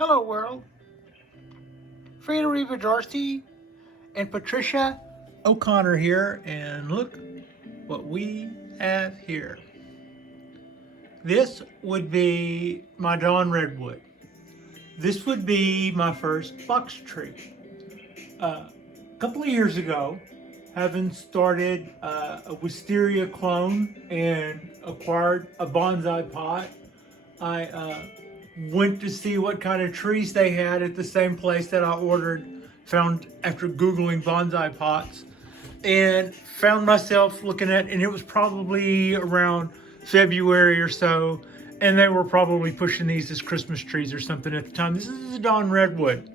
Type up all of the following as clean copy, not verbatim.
Hello world, Frida Dorsey and Patricia O'Connor here, and look what we have here. This would be my Dawn Redwood. This would be my first box tree. A couple of years ago, having started a wisteria clone and acquired a bonsai pot, I went to see what kind of trees they had at the same place that I found after Googling bonsai pots, and found myself looking at, and it was probably around February or so, and they were probably pushing these as Christmas trees or something at the time. This is a Dawn Redwood.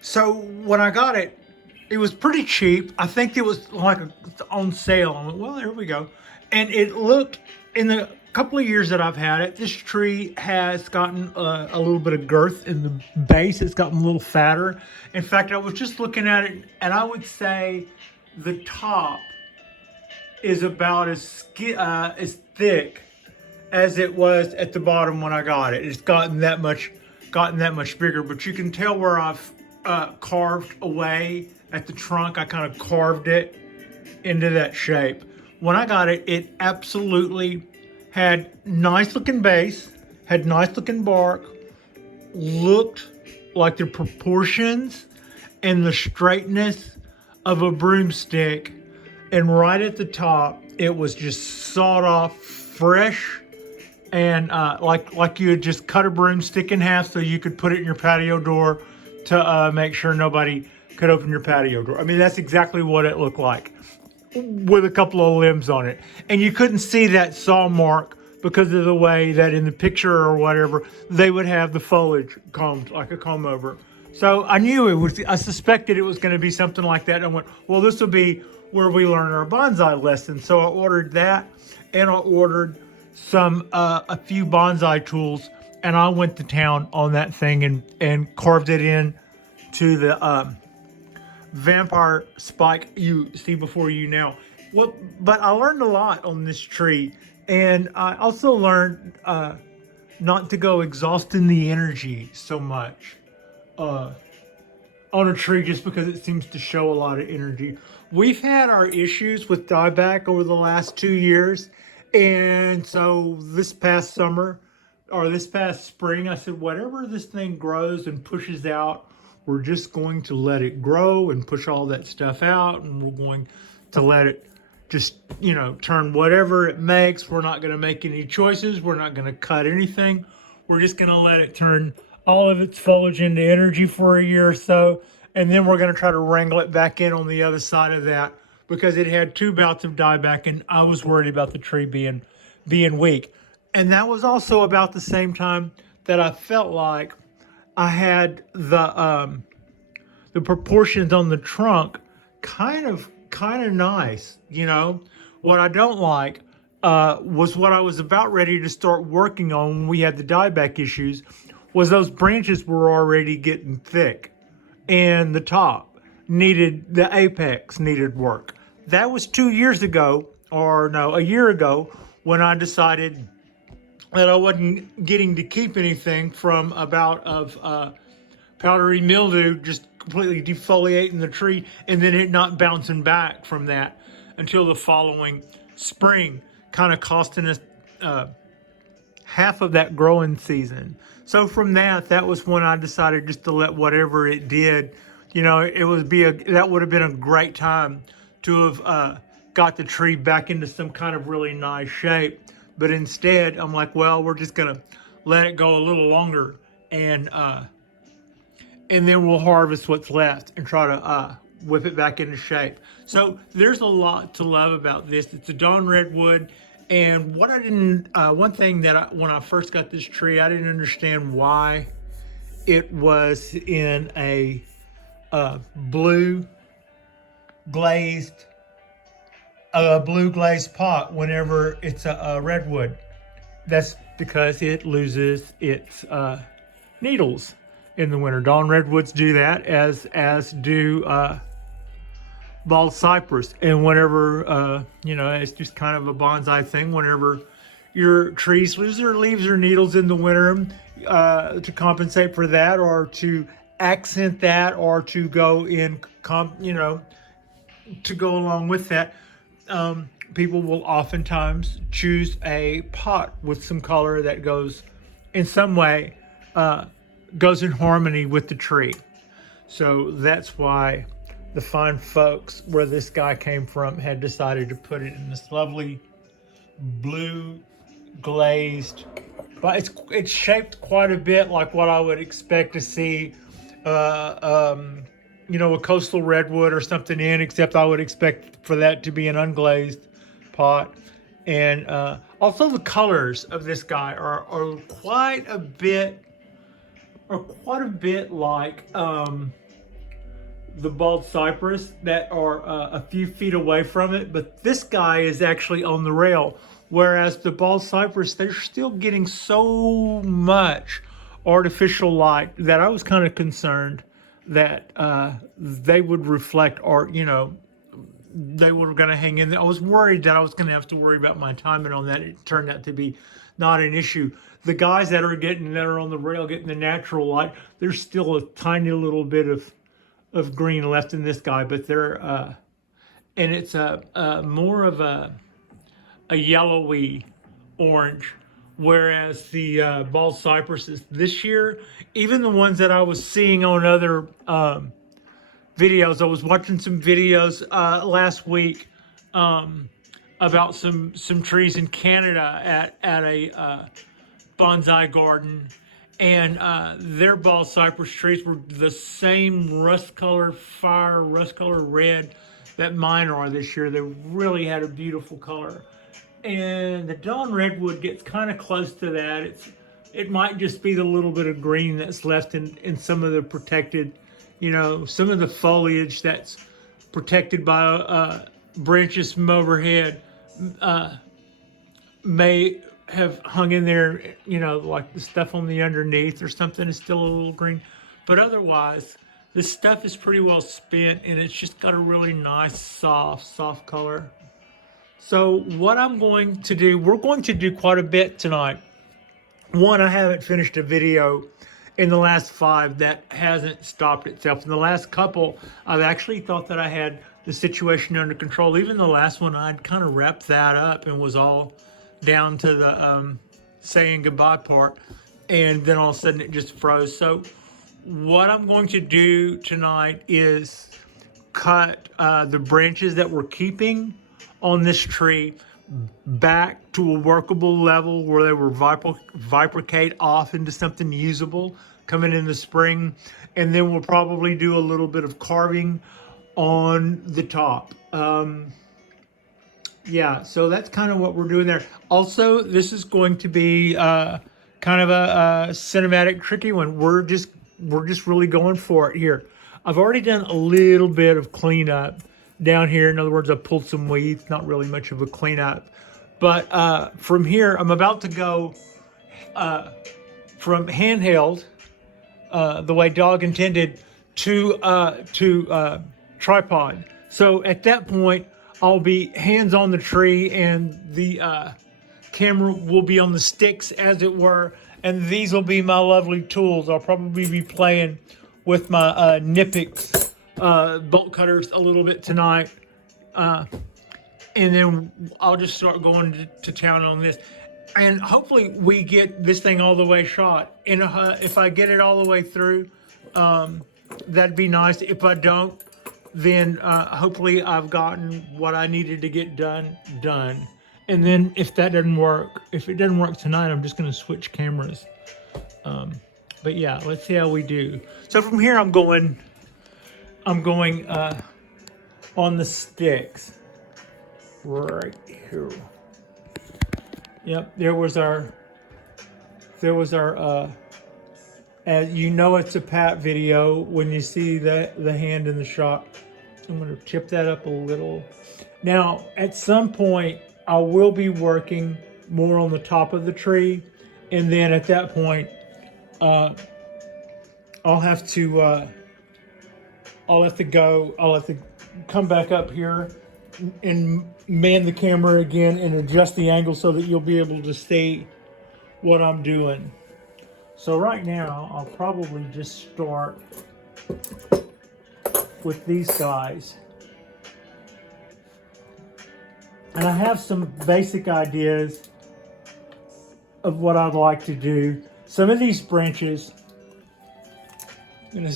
So when I got it, it was pretty cheap. I think it was like on sale. I went, well, there we go. And it looked, in the couple of years that I've had it, this tree has gotten a little bit of girth in the base. It's gotten a little fatter. In fact, I was just looking at it, and I would say the top is about as thick as it was at the bottom when I got it. It's gotten that much bigger, but you can tell where I've carved away at the trunk. I kind of carved it into that shape. When I got it, it absolutely had nice looking base, had nice looking bark, looked like the proportions and the straightness of a broomstick. And right at the top, it was just sawed off fresh, and like you had just cut a broomstick in half so you could put it in your patio door to make sure nobody could open your patio door. I mean, that's exactly what it looked like, with a couple of limbs on it. And you couldn't see that saw mark because of the way that in the picture or whatever, they would have the foliage combed like a comb over. So I knew it was, I suspected it was going to be something like that. And I went, well, this will be where we learn our bonsai lesson. So I ordered that, and I ordered a few bonsai tools, and I went to town on that thing and carved it in to the vampire spike you see before you now. But I learned a lot on this tree, and I also learned not to go exhausting the energy so much on a tree just because it seems to show a lot of energy. We've had our issues with dieback over the last 2 years, and so this past summer or this past spring, I said, whatever this thing grows and pushes out, we're just going to let it grow and push all that stuff out, and we're going to let it just, turn whatever it makes. We're not going to make any choices. We're not going to cut anything. We're just going to let it turn all of its foliage into energy for a year or so, and then we're going to try to wrangle it back in on the other side of that, because it had 2 bouts of dieback, and I was worried about the tree being weak. And that was also about the same time that I felt like I had the proportions on the trunk kind of nice. What I don't like was what I was about ready to start working on when we had the dieback issues, was those branches were already getting thick, and the top the apex needed work. That was 2 years ago, or no, a year ago, when I decided that I wasn't getting to keep anything from a bout of powdery mildew just completely defoliating the tree, and then it not bouncing back from that until the following spring, kind of costing us half of that growing season. So from that was when I decided just to let whatever it did. That would have been a great time to have got the tree back into some kind of really nice shape. But instead, I'm like, well, we're just gonna let it go a little longer, and then we'll harvest what's left and try to whip it back into shape. So there's a lot to love about this. It's a Dawn Redwood. And what I didn't, one thing that when I first got this tree, I didn't understand why it was in a blue glazed pot whenever it's a redwood. That's because it loses its needles in the winter. Dawn Redwoods do that, as do bald cypress. And whenever, it's just kind of a bonsai thing. Whenever your trees lose their leaves or needles in the winter, to compensate for that, or to accent that, or to go in, to go along with that. People will oftentimes choose a pot with some color that goes in some way, goes in harmony with the tree. So that's why the fine folks where this guy came from had decided to put it in this lovely blue glazed, but it's shaped quite a bit like what I would expect to see, a coastal redwood or something in, except I would expect for that to be an unglazed pot. And also the colors of this guy are quite a bit like the bald cypress that are a few feet away from it, but this guy is actually on the rail, whereas the bald cypress, they're still getting so much artificial light that I was kind of concerned that they would reflect art, they were going to hang in there. I was worried that I was going to have to worry about my timing on that. It turned out to be not an issue. The guys that are on the rail getting the natural light, there's still a tiny little bit of green left in this guy, but they're and it's more of a yellowy orange, whereas the bald cypresses this year, even the ones that I was seeing on other videos, I was watching some videos last week about some trees in Canada at a bonsai garden, and their bald cypress trees were the same rust color red that mine are this year. They really had a beautiful color. And the Dawn Redwood gets kind of close to that. It might just be the little bit of green that's left in some of the protected, some of the foliage that's protected by branches from overhead may have hung in there, like the stuff on the underneath or something is still a little green. But otherwise, this stuff is pretty well spent, and it's just got a really nice, soft color. So what I'm going to do, we're going to do quite a bit tonight. One, I haven't finished a video in the last 5 that hasn't stopped itself. In the last couple, I've actually thought that I had the situation under control. Even the last one, I'd kind of wrapped that up and was all down to the saying goodbye part, and then all of a sudden it just froze. So what I'm going to do tonight is cut the branches that we're keeping on this tree back to a workable level where they were vibricate off into something usable coming in the spring, and then we'll probably do a little bit of carving on the top. Yeah, so that's kind of what we're doing there. Also, this is going to be kind of a cinematic, tricky one. We're just really going for it here. I've already done a little bit of cleanup down here. In other words, I pulled some weeds, not really much of a cleanup. But from here, I'm about to go from handheld, the way Dog intended, to tripod. So at that point, I'll be hands on the tree, and the camera will be on the sticks, as it were, and these will be my lovely tools. I'll probably be playing with my Nipix bolt cutters a little bit tonight, and then I'll just start going to town on this, and hopefully we get this thing all the way shot. And if I get it all the way through, that'd be nice. If I don't, then hopefully I've gotten what I needed to get done. And then if it doesn't work tonight, I'm just going to switch cameras. But yeah, let's see how we do. So from here, I'm going on the sticks right here. Yep, there was our as you know, it's a Pat video when you see the hand in the shot. I'm going to chip that up a little. Now, at some point, I will be working more on the top of the tree, and then at that point, I'll have to come back up here and man the camera again and adjust the angle so that you'll be able to see what I'm doing. So right now, I'll probably just start with these guys. And I have some basic ideas of what I'd like to do. Some of these branches, I'm gonna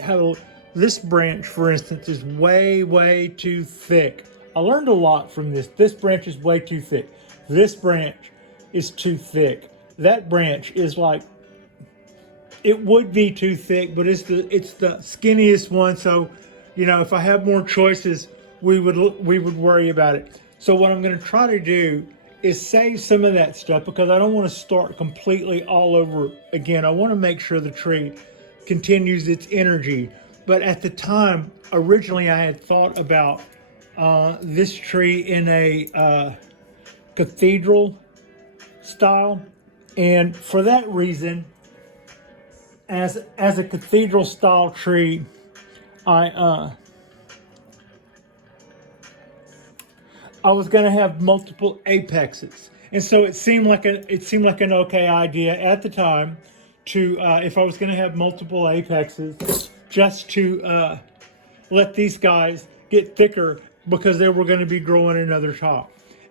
have this branch, for instance, is way too thick. I learned a lot from this. This branch is way too thick. This branch is too thick. That branch is like, it would be too thick, but it's the skinniest one. So, you know, if I have more choices, we would worry about it. So what I'm going to try to do is save some of that stuff because I don't want to start completely all over again. I want to make sure the tree continues its energy. But at the time, originally I had thought about this tree in a cathedral style. And for that reason, as a cathedral style tree, I was going to have multiple apexes, and so it seemed like an okay idea at the time to if I was going to have multiple apexes, just to let these guys get thicker because they were going to be growing another top.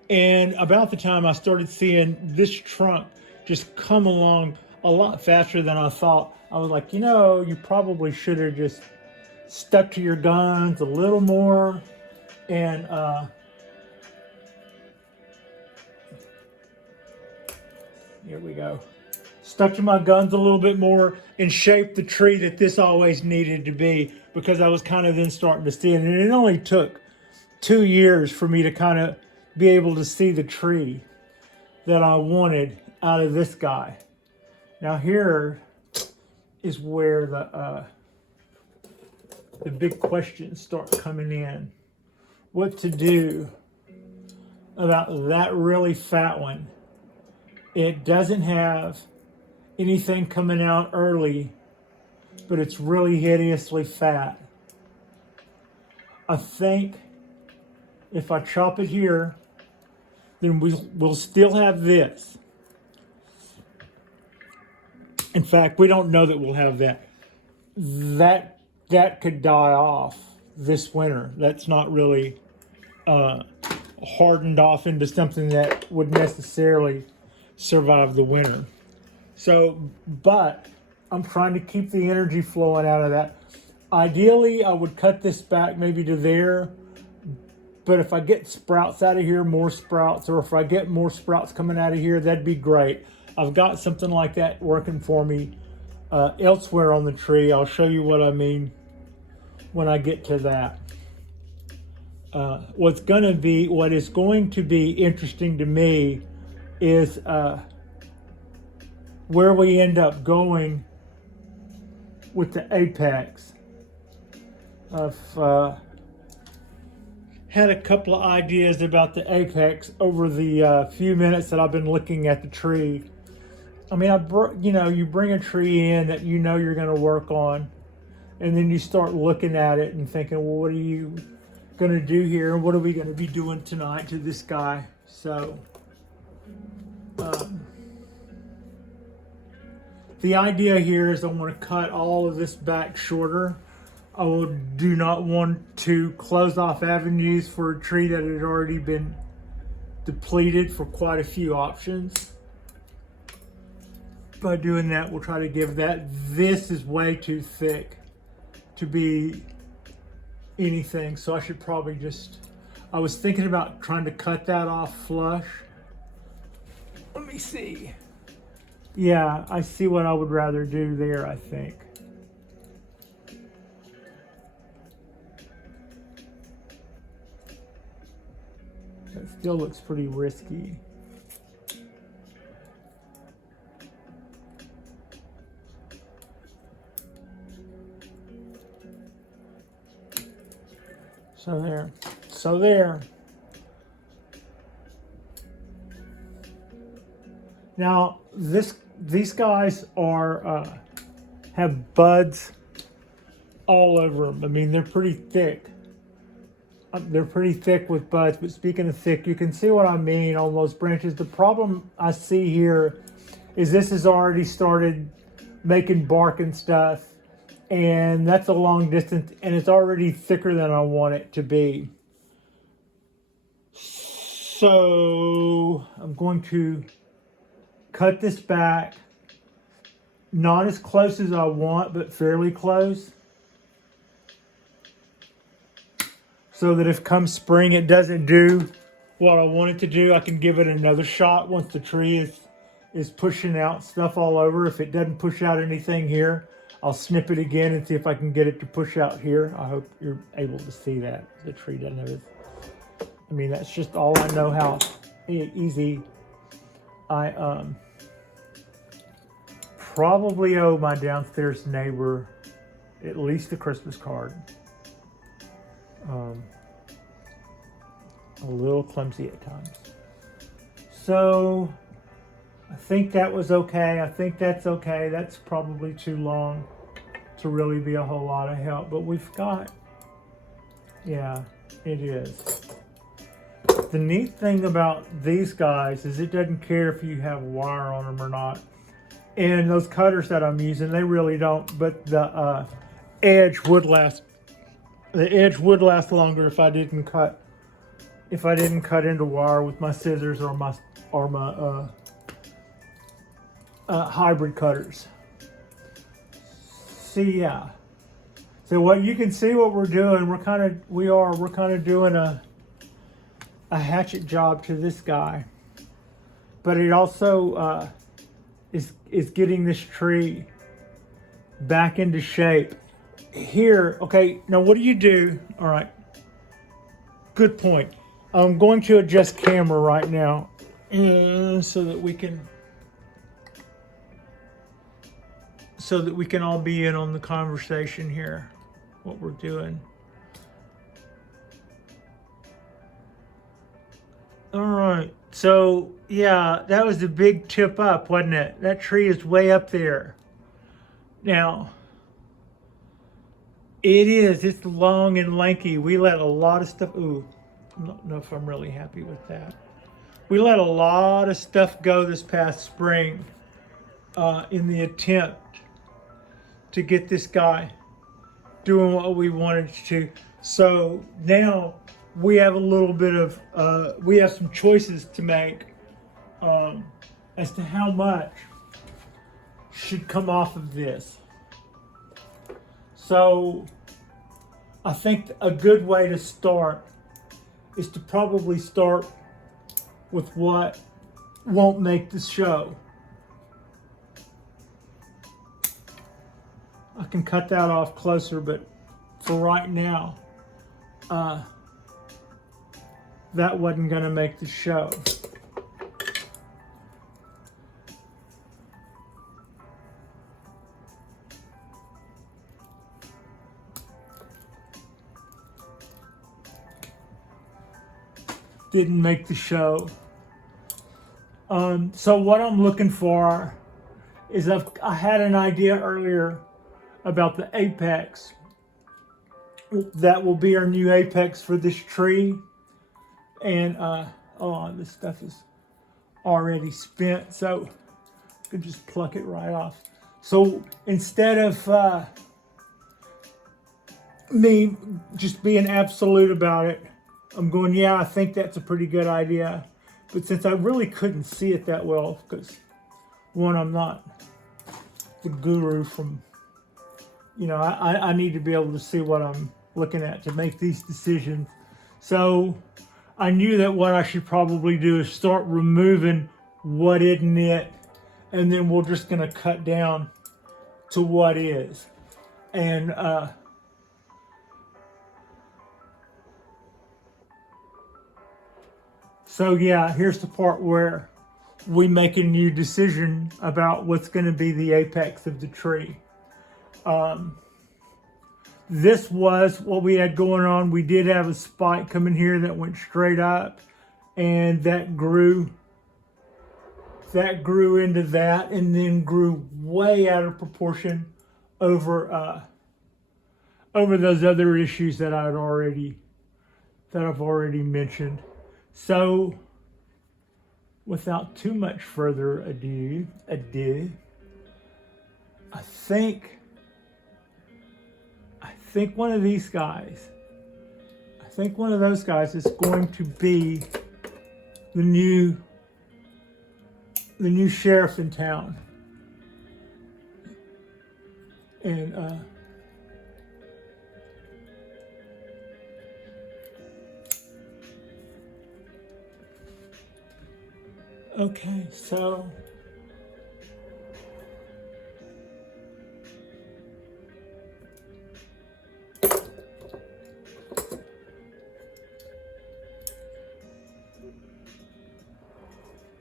And about the time I started seeing this trunk just come along a lot faster than I thought, I was like, you know, you probably should have just stuck to your guns a little more and here we go. Stuck to my guns a little bit more and shaped the tree that this always needed to be, because I was kind of then starting to see it. And it only took 2 years for me to kind of be able to see the tree that I wanted out of this guy. Now here is where the big questions start coming in. What to do about that really fat one. It doesn't have anything coming out early, but it's really hideously fat. I think if I chop it here, then we'll still have this. In fact, we don't know that we'll have that. That could die off this winter. That's not really hardened off into something that would necessarily survive the winter. So, but I'm trying to keep the energy flowing out of that. Ideally, I would cut this back maybe to there, but if I get sprouts out of here, more sprouts, or if I get more sprouts coming out of here, that'd be great. I've got something like that working for me elsewhere on the tree. I'll show you what I mean when I get to that. What is going to be interesting to me is where we end up going with the apex. I've had a couple of ideas about the apex over the few minutes that I've been looking at the tree. I mean, you bring a tree in that you know you're going to work on, and then you start looking at it and thinking, well, what are you going to do here? What are we going to be doing tonight to this guy? So the idea here is I want to cut all of this back shorter. I do not want to close off avenues for a tree that had already been depleted for quite a few options. By doing that, we'll try to give that. This is way too thick to be anything, so I should probably I was thinking about trying to cut that off flush. Let me see. Yeah, I see what I would rather do there, I think. That still looks pretty risky. So there. Now these guys are have buds all over them. I mean, they're pretty thick. They're pretty thick with buds, but speaking of thick, you can see what I mean on those branches. The problem I see here is this has already started making bark and stuff, and that's a long distance, and it's already thicker than I want it to be. So I'm going to cut this back, not as close as I want, but fairly close, so that if come spring it doesn't do what I want it to do, I can give it another shot once the tree is pushing out stuff all over. If it doesn't push out anything here, I'll snip it again and see if I can get it to push out here. I hope you're able to see that. The tree doesn't have it. I mean, that's just all I know how easy I probably owe my downstairs neighbor at least a Christmas card. A little clumsy at times. So I think that was okay. I think that's okay. That's probably too long to really be a whole lot of help, but we've got, yeah, it is. The neat thing about these guys is it doesn't care if you have wire on them or not. And those cutters that I'm using, they really don't, but the edge would last. The edge would last longer if I didn't cut into wire with my scissors or my hybrid cutters. See, yeah. So what you can see what we're doing, we're kind of doing a hatchet job to this guy, but it also is getting this tree back into shape. Here, okay, now what do you do? All right, good point. I'm going to adjust camera right now so that we can all be in on the conversation here, what we're doing. All right, so yeah, that was a big tip up, wasn't it? That tree is way up there. Now, it's long and lanky. We let a lot of stuff, ooh, I don't know if I'm really happy with that. We let a lot of stuff go this past spring in the attempt to get this guy doing what we wanted to. So now we have a little bit of, we have some choices to make as to how much should come off of this. So I think a good way to start is to probably start with what won't make the show. I can cut that off closer, but for right now, that wasn't going to make the show. Didn't make the show. So what I'm looking for is I had an idea earlier about the apex. That will be our new apex for this tree. And oh, this stuff is already spent, so I can just pluck it right off. So instead of me just being absolute about it, I'm going, yeah, I think that's a pretty good idea. But since I really couldn't see it that well, because one, I'm not the guru from, you know, I need to be able to see what I'm looking at to make these decisions. So I knew that what I should probably do is start removing what isn't it, and then we're just going to cut down to what is. And so yeah, here's the part where we make a new decision about what's going to be the apex of the tree. This was what we had going on. We did have a spike coming here that went straight up, and that grew into that, and then grew way out of proportion over those other issues that I had already that I've already mentioned. So without too much further ado, I think one of these guys, I think one of those guys is going to be the new sheriff in town. And okay, so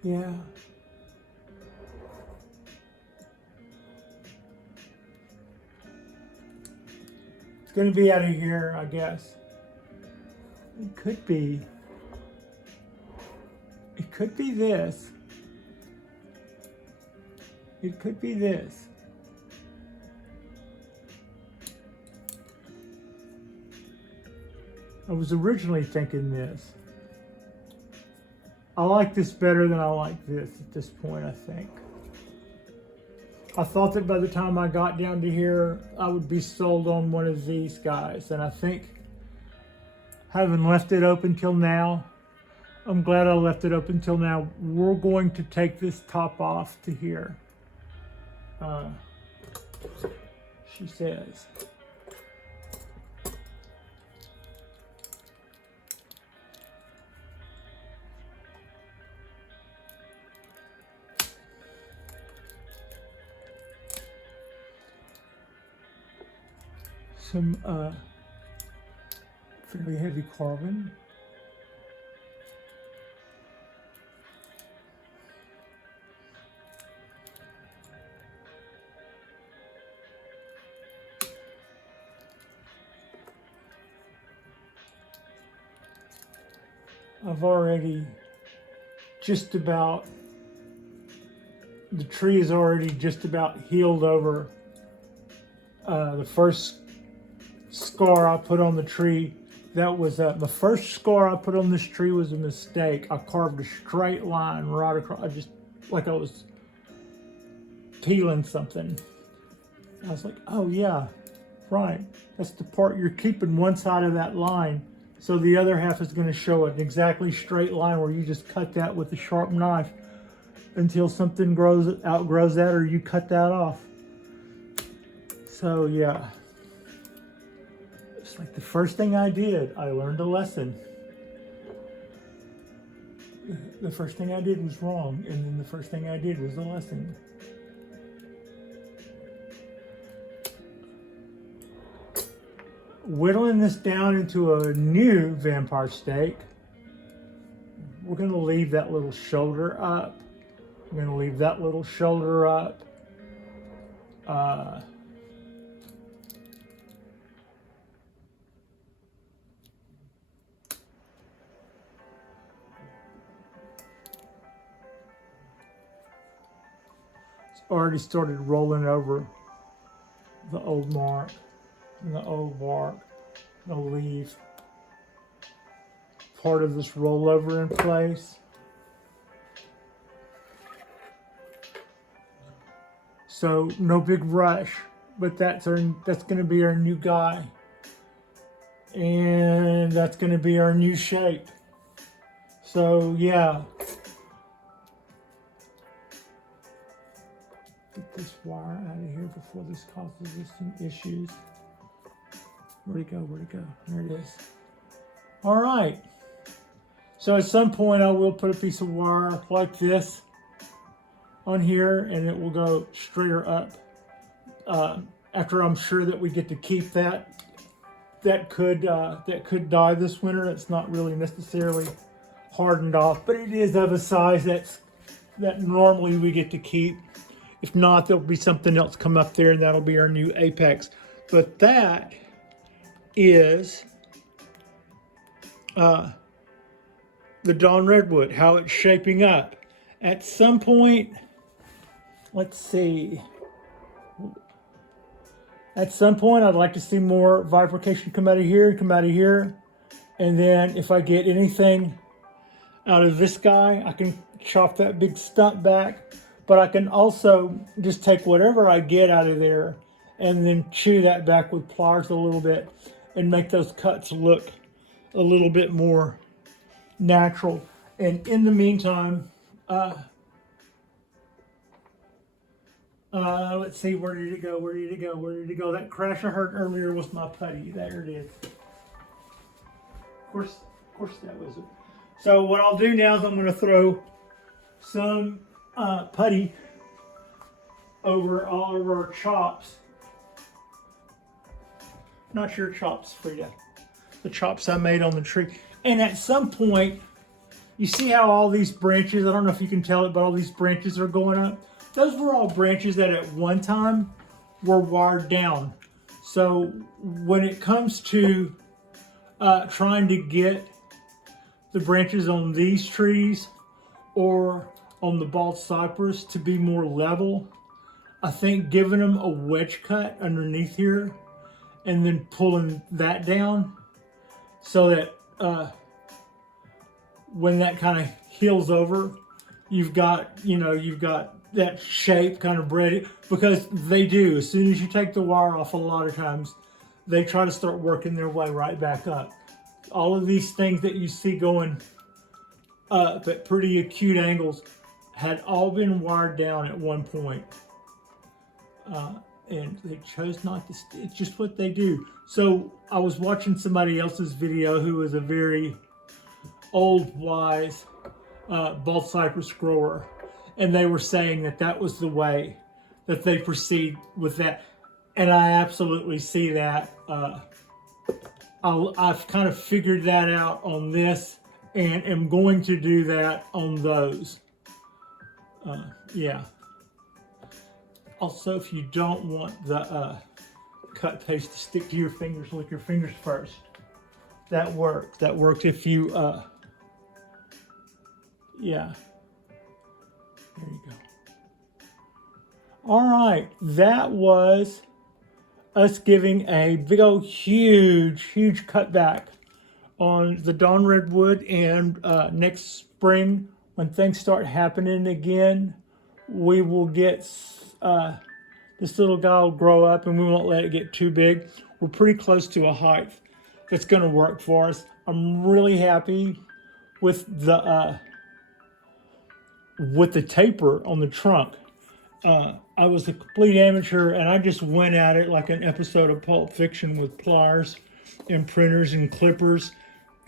yeah. It's going to be out of here, I guess. It could be. It could be this. It could be this. I was originally thinking this. I like this better than I like this at this point, I think. I thought that by the time I got down to here, I would be sold on one of these guys. And I think, having left it open till now, I'm glad I left it open till now. We're going to take this top off to here. She says. Some fairly heavy carbon. I've already just about, the tree is already just about healed over. The first scar I put on the tree, that was the first scar I put on this tree was a mistake. I carved a straight line right across, like I was peeling something. I was like, oh yeah, right. That's the part you're keeping one side of that line. So the other half is going to show an exactly straight line where you just cut that with a sharp knife until something outgrows that, or you cut that off. So yeah. It's like the first thing I did, I learned a lesson. The first thing I did was wrong, and then the first thing I did was a lesson. Whittling this down into a new vampire steak. We're going to leave that little shoulder up. We're going to leave that little shoulder up. Already started rolling over the old mark and the old bark. I'll leave part of this rollover in place. So no big rush, but that's going to be our new guy, and that's going to be our new shape. So yeah. Get this wire out of here before this causes us some issues. Where'd it go? Where'd it go? There it is. All right. So at some point I will put a piece of wire like this on here, and it will go straighter up. After I'm sure that we get to keep that. That could die this winter. It's not really necessarily hardened off, but it is of a size that normally we get to keep. If not, there'll be something else come up there, and that'll be our new apex. But that is the Dawn Redwood, how it's shaping up. At some point, let's see. At some point, I'd like to see more bifurcation come out of here and come out of here. And then if I get anything out of this guy, I can chop that big stump back. But I can also just take whatever I get out of there and then chew that back with pliers a little bit and make those cuts look a little bit more natural. And in the meantime, let's see, where did it go? Where did it go? Where did it go? That crash I heard earlier was my putty. There it is. Of course that was it. So what I'll do now is I'm going to throw some putty over all of our chops. Not your chops, Frida. The chops I made on the tree. And at some point, you see how all these branches, I don't know if you can tell it, but all these branches are going up. Those were all branches that at one time were wired down. So when it comes to trying to get the branches on these trees or on the bald cypress to be more level, I think giving them a wedge cut underneath here and then pulling that down so that when that kind of heals over, you've got that shape kind of bred, because they do. As soon as you take the wire off, a lot of times they try to start working their way right back up. All of these things that you see going up at pretty acute angles had all been wired down at one point. And they chose not to. It's just what they do. So I was watching somebody else's video who was a very old, wise bald cypress grower, and they were saying that that was the way that they proceed with that. And I absolutely see that. I've kind of figured that out on this and am going to do that on those. Yeah. Also, if you don't want the cut paste to stick to your fingers, lick your fingers first. That works. That works if you, yeah. There you go. All right, that was us giving a big old huge cutback on the Dawn Redwood. And next spring, when things start happening again, we will get this little guy will grow up and we won't let it get too big. We're pretty close to a height that's going to work for us. I'm really happy with the taper on the trunk. I was a complete amateur and I just went at it like an episode of Pulp Fiction with pliers and printers and clippers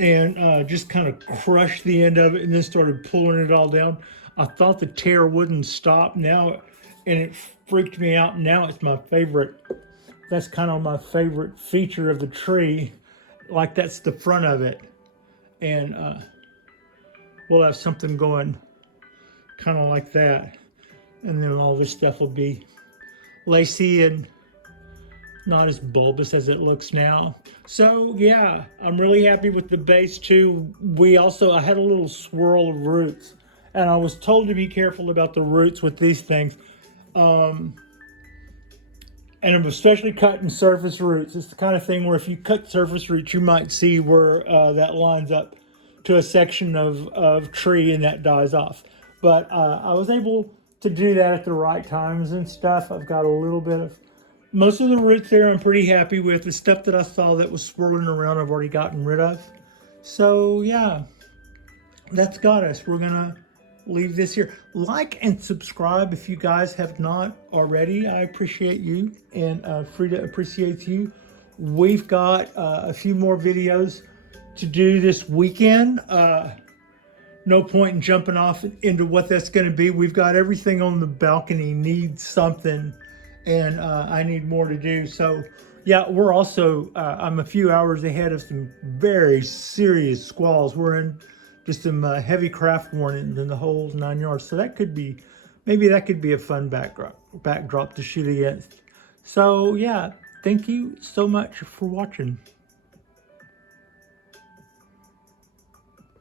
and just kind of crushed the end of it and then started pulling it all down. I thought the tear wouldn't stop now, and it freaked me out. Now it's my favorite. That's kind of my favorite feature of the tree. Like that's the front of it. And we'll have something going kind of like that. And then all this stuff will be lacy and not as bulbous as it looks now. So yeah, I'm really happy with the base too. I had a little swirl of roots, and I was told to be careful about the roots with these things. And I'm especially cutting surface roots. It's the kind of thing where if you cut surface roots, you might see where that lines up to a section of tree and that dies off. But I was able to do that at the right times and stuff. I've got a little bit of, most of the roots there I'm pretty happy with. The stuff that I saw that was swirling around, I've already gotten rid of. So yeah, that's got us. We're gonna leave this here. Like and subscribe if you guys have not already. I appreciate you, and Frida appreciates you. We've got a few more videos to do this weekend. No point in jumping off into what that's going to be. We've got everything on the balcony needs something, and I need more to do. So yeah, we're also, I'm a few hours ahead of some very serious squalls. We're in just some heavy craft warnings in the whole 9 yards. So that could be, maybe that could be a fun backdrop to shoot against. So yeah, thank you so much for watching.